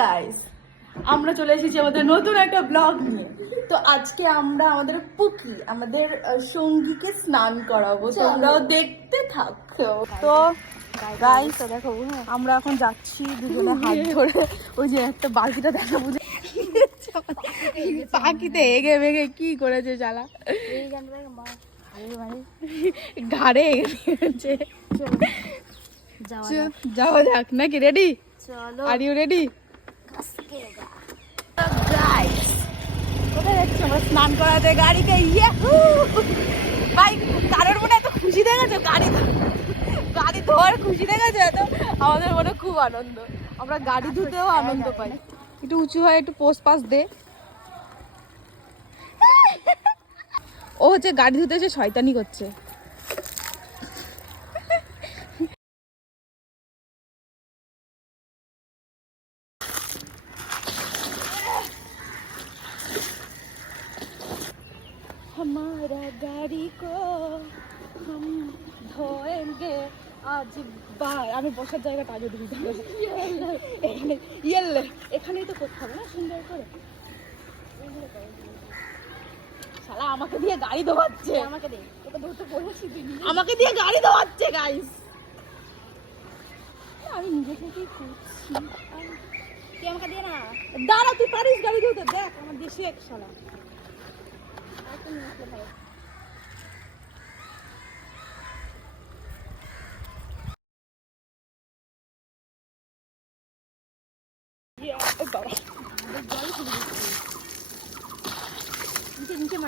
Guys, আমরা চলে এসেছি আমাদের নতুন একটা ব্লগ নিয়ে। তো আজকে আমরা আমাদের পুকি, আমাদের সঙ্গীকে স্নান করাবো, তোমরাও দেখতে থাকো। তো গাইস দেখো, আমরা এখন যাচ্ছি দুজনে হাত ধরে। ওই যে একটা বালতিটা দেখা বুঝে পাখিতে এগে মেগে কি করেছে শালা, ঘাড়ে এগেছে। যাওয়া যাক নাকি? রেডি? চলো। Are you ready? কোথায় যাচ্ছি আমরা? স্নান করাতে গাড়িতে। ভাই, কারোর মনে এত খুশি দেখেছো? গাড়ি ধোয়ার খুশি দেখেছো? এত আমাদের মনে খুব আনন্দ। আমরা গাড়ি ধুতেও আনন্দ পাই। একটু উঁচু হয়, একটু পোস্ট পাস দে। ও হচ্ছে গাড়ি ধুতে এসে শয়তানি করছে। हमारा गाड़ी को हम धोएंगे आज बार। আমি বসার জায়গাটা আগে দিই। এখানে এখানেই তো করতে হবে না সুন্দর করে। শালা আমাকে দিয়ে গাড়ি ধোয়াচ্ছে। আমাকে দে, তোকে ধরতে বলেছি তুই। আমাকে দিয়ে গাড়ি ধোয়াচ্ছে গাইস। আমি নিজে থেকেই করছি। তুই আমাকে দে না। দাঁড়া, তুই পারিস গাড়ি ধুতে? দেখ আমার দেশে এক শালা।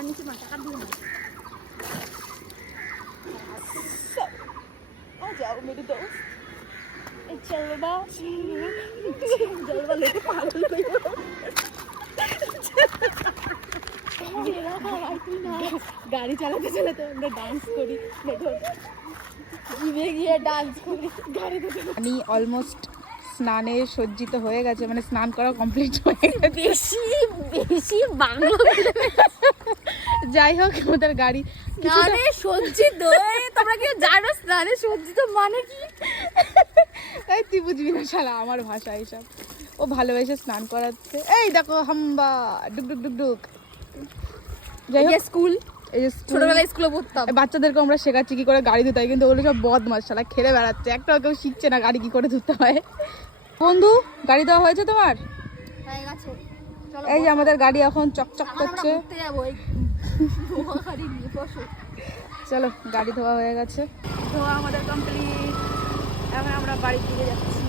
নিচে মার টাকা দিয়ে না। যাও মেরে দাও। গাড়ি চালাতে চালাতে আমরা ডান্স করি, গিয়ে ডান্স করি গাড়িতে। আমি অলমোস্ট স্নানে সজ্জিত হয়ে গেছে, মানে স্নান করা কমপ্লিট হয়ে গেছে। বেশি বাংলা যাই হোক, আমাদের গাড়ি স্নানে সজ্জিত। তোমরা কি জানো স্নানে সজ্জিত মানে কি? তাই তুই বুঝবি না শালা আমার ভাষা এইসব। ও ভালোবেসে স্নান করাচ্ছে। এই দেখো হাম্বা ডুক ডুক ডুক ডুক। যাই হোক, স্কুল, এই যে ছোটবেলায় স্কুলে পড়তাম, বাচ্চাদেরকে আমরা শেখাচ্ছি কি করে গাড়ি ধুতে হয়, কিন্তু ওগুলো সব বদমাশ শালা খেলে বেড়াচ্ছে। একটাও কেউ শিখছে না গাড়ি কি করে ধুতে হয়। বন্ধু, গাড়ি দেওয়া হয়েছে তোমার? এই যে আমাদের গাড়ি এখন চকচক করছে। চলো, গাড়ি ধোয়া হয়ে গেছে, ধোয়া আমাদের কমপ্লিট। এখন আমরা বাড়ির দিকে যাচ্ছি।